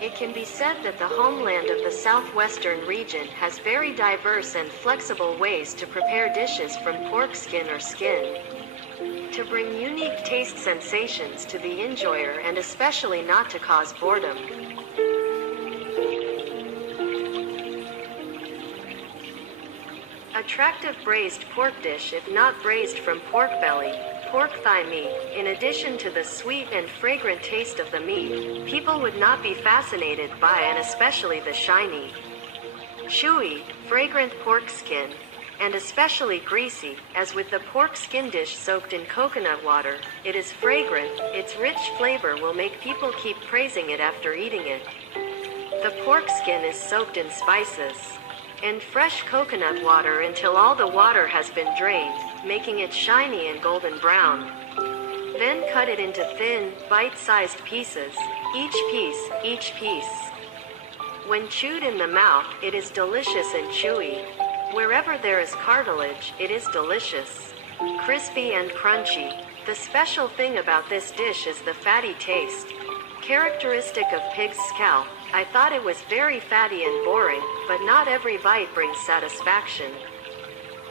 It can be said that the homeland of the southwestern region has very diverse and flexible ways to prepare dishes from pork skin or skin, to bring unique taste sensations to the enjoyer and especially not to cause boredom. Attractive braised pork dish. If not braised from pork belly, pork thigh meat, in addition to the sweet and fragrant taste of the meat, people would not be fascinated by and especially the shiny, chewy, fragrant pork skin, and especially greasy, as with the pork skin dish soaked in coconut water. It is fragrant, its rich flavor will make people keep praising it after eating it. The pork skin is soaked in spices and fresh coconut water until all the water has been drained, making it shiny and golden brown. Then cut it into thin, bite-sized pieces, each piece. When chewed in the mouth, it is delicious and chewy. Wherever there is cartilage, it is delicious, crispy and crunchy. The special thing about this dish is the fatty taste, characteristic of pig's scalp. I thought it was very fatty and boring, but not every bite brings satisfaction.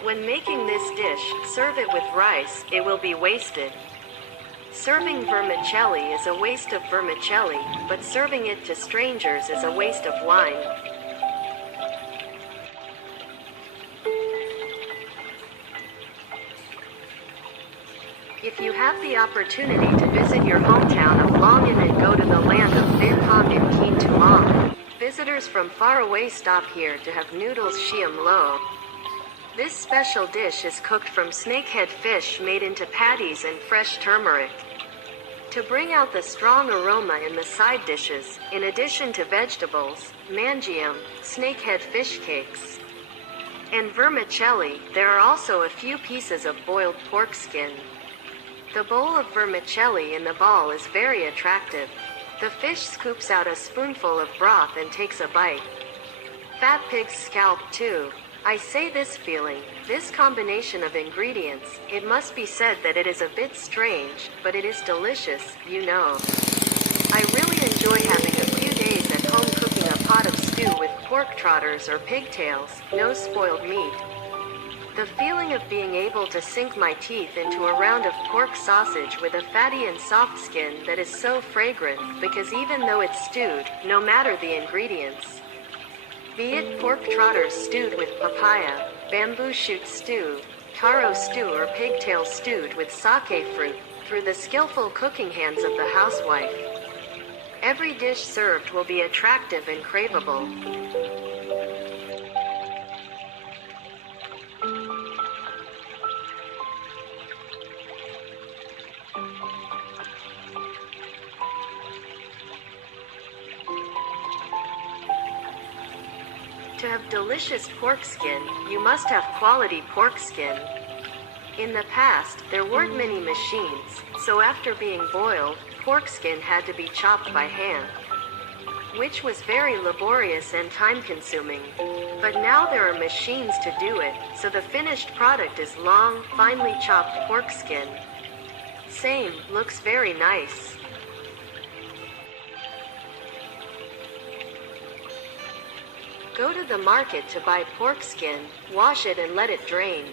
When making this dish, serve it with rice, it will be wasted. Serving vermicelli is a waste of vermicelli, but serving it to strangers is a waste of wine. If you have the opportunity to visit your hometown of Long An and go to the land of Viet Cong and Kien Tuong, visitors from far away stop here to have noodles Siam Lo. This special dish is cooked from snakehead fish made into patties and fresh turmeric. To bring out the strong aroma in the side dishes, in addition to vegetables, mangium, snakehead fish cakes, and vermicelli, there are also a few pieces of boiled pork skin. The bowl of vermicelli in the ball is very attractive. The fish scoops out a spoonful of broth and takes a bite. Fat pig's scalp too. I say this feeling, this combination of ingredients, it must be said that it is a bit strange, but it is delicious, you know. I really enjoy having a few days at home cooking a pot of stew with pork trotters or pigtails, no spoiled meat. The feeling of being able to sink my teeth into a round of pork sausage with a fatty and soft skin that is so fragrant, because even though it's stewed, no matter the ingredients, be it pork trotters stewed with papaya, bamboo shoot stew, taro stew or pigtail stewed with sake fruit, through the skillful cooking hands of the housewife, every dish served will be attractive and craveable. To have delicious pork skin, you must have quality pork skin. In the past, there weren't many machines, so after being boiled, pork skin had to be chopped by hand, which was very laborious and time-consuming. But now there are machines to do it, so the finished product is long, finely chopped pork skin. Same, looks very nice. Go to the market to buy pork skin, wash it and let it drain.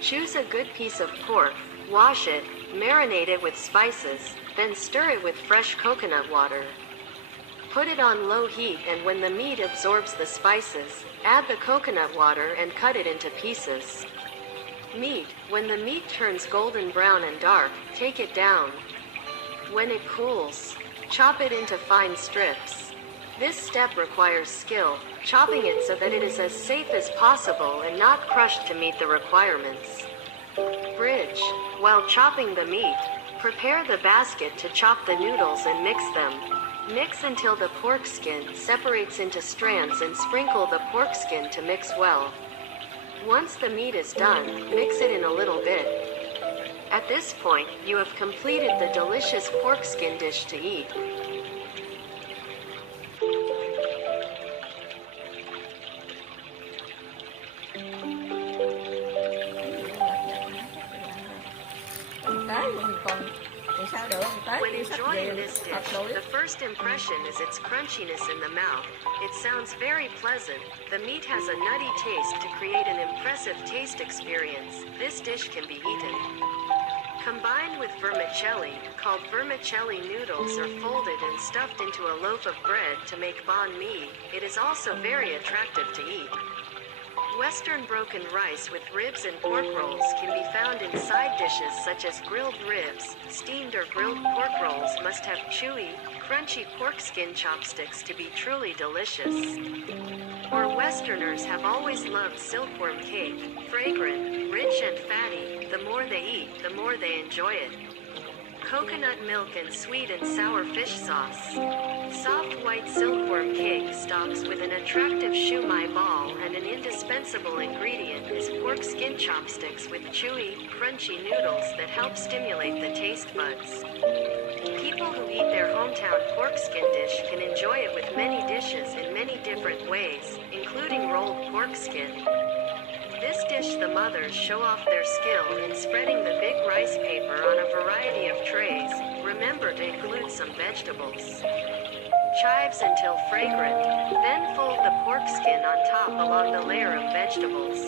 Choose a good piece of pork, wash it, marinate it with spices, then stir it with fresh coconut water. Put it on low heat, and when the meat absorbs the spices, add the coconut water and cut it into pieces. Meat, when the meat turns golden brown and dark, take it down. When it cools, chop it into fine strips. This step requires skill, chopping it so that it is as safe as possible and not crushed to meet the requirements. Bridge. While chopping the meat, prepare the basket to chop the noodles and mix them. Mix until the pork skin separates into strands and sprinkle the pork skin to mix well. Once the meat is done, mix it in a little bit. At this point, you have completed the delicious pork skin dish to eat. Cái mình còn thì sao When enjoying this dish, the first impression is its crunchiness in the mouth. It sounds very pleasant. The meat has a nutty taste to create an impressive taste experience. This dish can be eaten combined with vermicelli, called vermicelli noodles, are folded and stuffed into a loaf of bread to make banh mi. It is also very attractive to eat. Western broken rice with ribs and pork rolls can be found in side dishes such as grilled ribs. Steamed or grilled pork rolls must have chewy, crunchy pork skin chopsticks to be truly delicious. Or Westerners have always loved silkworm cake, fragrant, rich and fatty. The more they eat, the more they enjoy it. Coconut milk and sweet and sour fish sauce. Soft white silkworm cake tops with an attractive shumai ball, and an indispensable ingredient is pork skin chopsticks with chewy, crunchy noodles that help stimulate the taste buds. People who eat their hometown pork skin dish can enjoy it with many dishes in many different ways, including rolled pork skin. This dish, the mothers show off their skill in spreading the big rice paper on a variety of trays. Remember to include some vegetables. Chives until fragrant, then fold the pork skin on top along the layer of vegetables.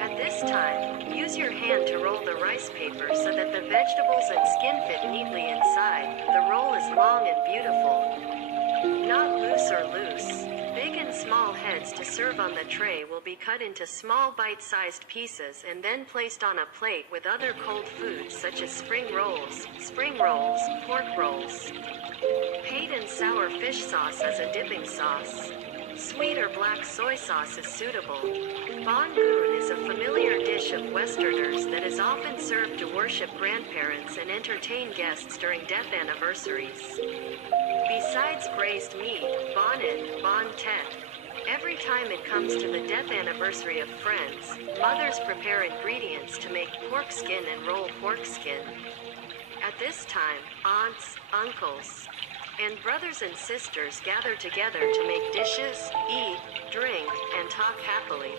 At this time, use your hand to roll the rice paper so that the vegetables and skin fit neatly inside. The roll is long and beautiful, not loose or loose. Big and small heads to serve on the tray will be cut into small bite-sized pieces and then placed on a plate with other cold foods such as spring rolls, pork rolls. Pate and sour fish sauce as a dipping sauce. Sweet or black soy sauce is suitable. Banh goon is a familiar dish of Westerners that is often served to worship grandparents and entertain guests during death anniversaries. Besides braised meat, banh tet. Every time it comes to the death anniversary of friends, mothers prepare ingredients to make pork skin and roll pork skin. At this time, aunts, uncles, and brothers and sisters gather together to make dishes, eat, drink, and talk happily.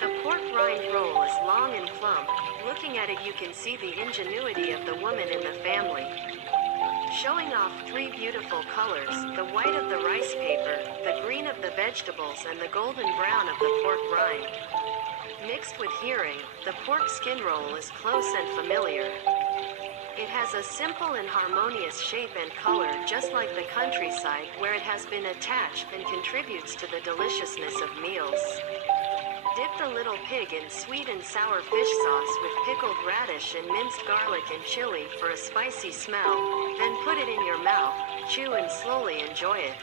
The pork rind roll is long and plump. Looking at it, you can see the ingenuity of the woman in the family. Showing off three beautiful colors, the white of the rice paper, the green of the vegetables, and the golden brown of the pork rind. Mixed with hearing, the pork skin roll is close and familiar. It has a simple and harmonious shape and color, just like the countryside, where it has been attached and contributes to the deliciousness of meals. Dip the little pig in sweet and sour fish sauce with pickled radish and minced garlic and chili for a spicy smell, then put it in your mouth, chew and slowly enjoy it.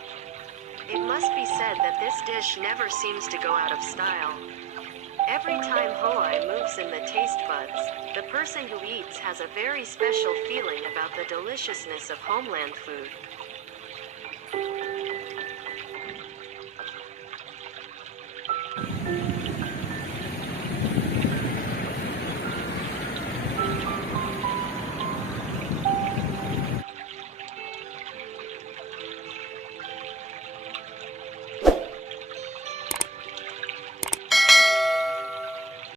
It must be said that this dish never seems to go out of style. Every time Hoai moves in the taste buds, the person who eats has a very special feeling about the deliciousness of homeland food.